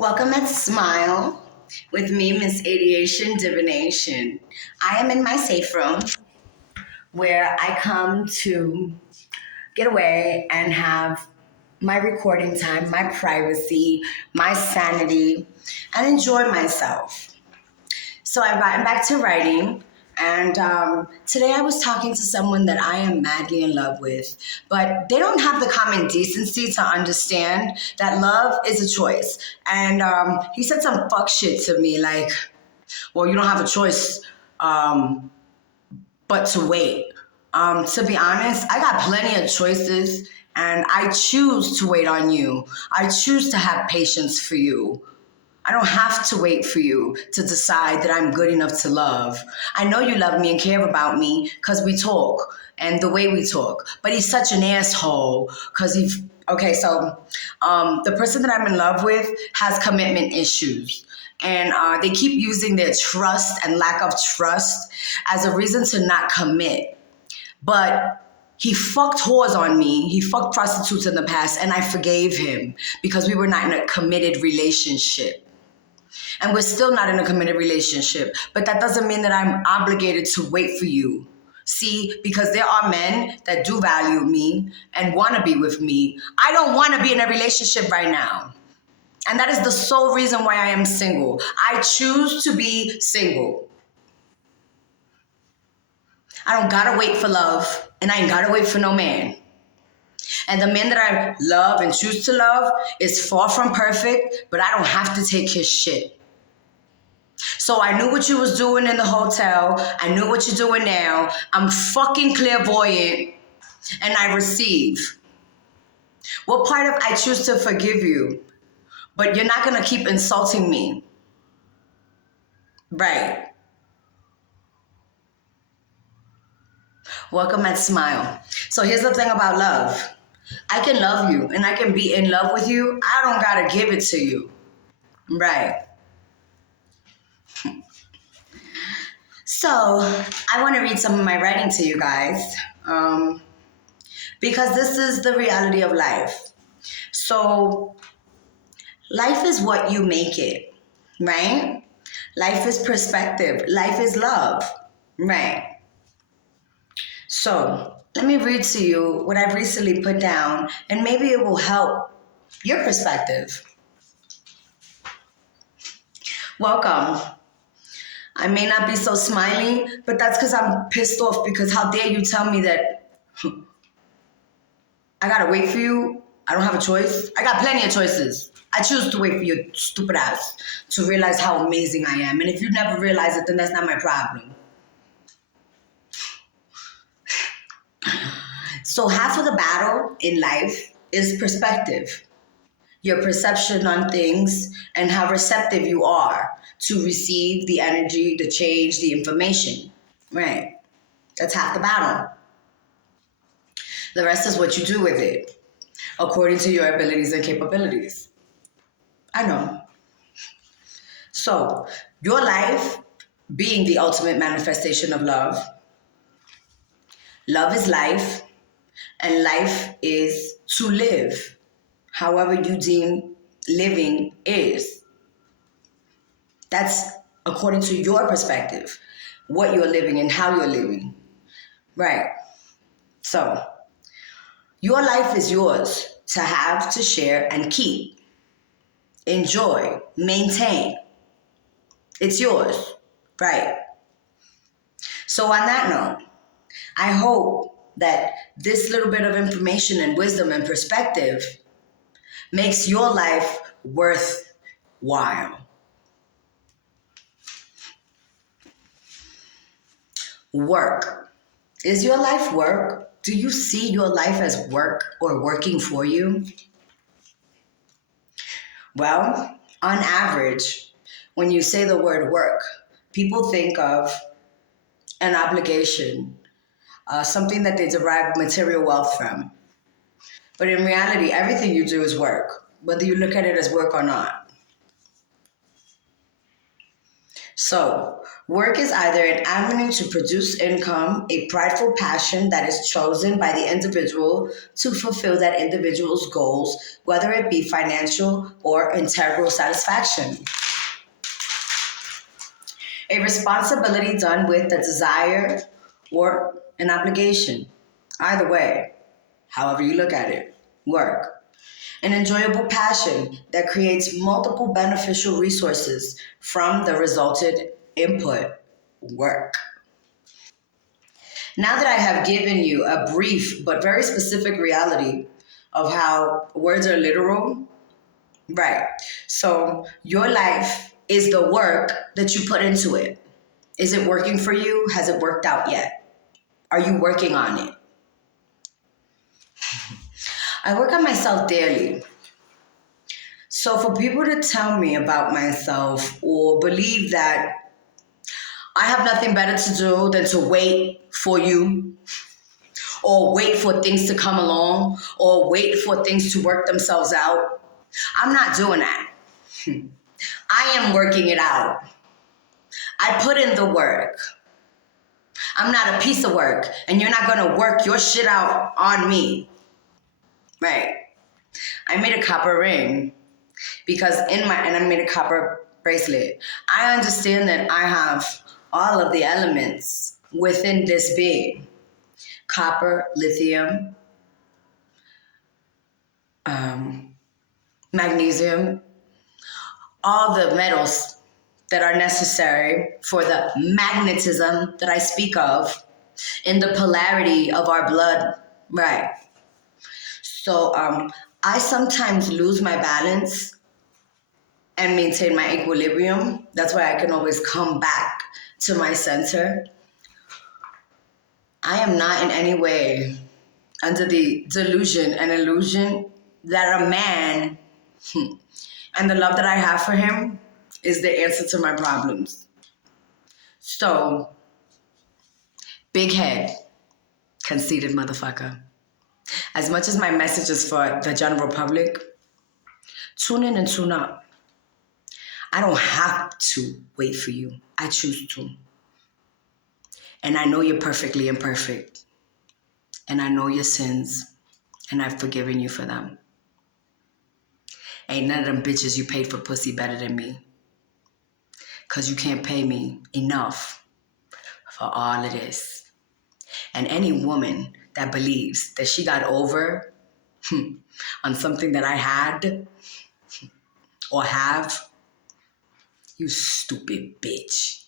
Welcome at Smile with me, Miss Aviation Divination. I am in my safe room where I come to get away and have my recording time, my privacy, my sanity, and enjoy myself. So I went back to writing, and today I was talking to someone that I am madly in love with, but they don't have the common decency to understand that love is a choice. And he said some fuck shit to me like, well, you don't have a choice but to wait. To be honest, I got plenty of choices, and I choose to wait on you. I choose to have patience for you. I don't have to wait for you to decide that I'm good enough to love. I know you love me and care about me because we talk and the way we talk. But he's such an asshole because the person that I'm in love with has commitment issues. And they keep using their trust and lack of trust as a reason to not commit. But he fucked whores on me. He fucked prostitutes in the past, and I forgave him because we were not in a committed relationship. And we're still not in a committed relationship. But that doesn't mean that I'm obligated to wait for you. See, because there are men that do value me and want to be with me. I don't want to be in a relationship right now. And that is the sole reason why I am single. I choose to be single. I don't gotta wait for love, and I ain't gotta wait for no man. And the man that I love and choose to love is far from perfect, but I don't have to take his shit. So I knew what you was doing in the hotel. I knew what you're doing now. I'm fucking clairvoyant, and I receive. What part of I choose to forgive you, but you're not gonna keep insulting me? Right. Welcome at Smile. So here's the thing about love. I can love you and I can be in love with you. I don't gotta give it to you. Right. So I want to read some of my writing to you guys because this is the reality of life. So life is what you make it, right? Life is perspective. Life is love, right? So let me read to you what I've recently put down, and maybe it will help your perspective. Welcome. I may not be so smiley, but that's because I'm pissed off because how dare you tell me that I gotta wait for you? I don't have a choice. I got plenty of choices. I choose to wait for your stupid ass to realize how amazing I am. And if you never realize it, then that's not my problem. So half of the battle in life is perspective. Your perception on things and how receptive you are to receive the energy, the change, the information. Right. That's half the battle. The rest is what you do with it, according to your abilities and capabilities. I know. So, your life being the ultimate manifestation of love. Love is life, and life is to live, however you deem living is. That's according to your perspective, what you're living and how you're living. Right. So, your life is yours to have, to share, and keep. Enjoy, maintain. It's yours. Right. So, on that note, I hope that this little bit of information and wisdom and perspective makes your life worthwhile. Work. Is your life work? Do you see your life as work or working for you? Well, on average, when you say the word work, people think of an obligation, something that they derive material wealth from. But in reality, everything you do is work, whether you look at it as work or not. So, work is either an avenue to produce income, a prideful passion that is chosen by the individual to fulfill that individual's goals, whether it be financial or integral satisfaction. A responsibility done with the desire or an obligation. Either way, however you look at it, work. An enjoyable passion that creates multiple beneficial resources from the resulted input, work. Now that I have given you a brief but very specific reality of how words are literal, right? So your life is the work that you put into it. Is it working for you? Has it worked out yet? Are you working on it? I work on myself daily. So for people to tell me about myself or believe that I have nothing better to do than to wait for you or wait for things to come along or wait for things to work themselves out, I'm not doing that. I am working it out. I put in the work. I'm not a piece of work, and you're not gonna work your shit out on me. Right. I made a copper ring because and I made a copper bracelet. I understand that I have all of the elements within this being. Copper, lithium, magnesium, all the metals that are necessary for the magnetism that I speak of in the polarity of our blood. Right. So I sometimes lose my balance and maintain my equilibrium. That's why I can always come back to my center. I am not in any way under the delusion and illusion that a man and the love that I have for him is the answer to my problems. So, big head, conceited motherfucker. As much as my message is for the general public, tune in and tune out. I don't have to wait for you. I choose to. And I know you're perfectly imperfect. And I know your sins. And I've forgiven you for them. Ain't none of them bitches you paid for pussy better than me. Because you can't pay me enough for all of this. And any woman that believes that she got over on something that I had or have, you stupid bitch.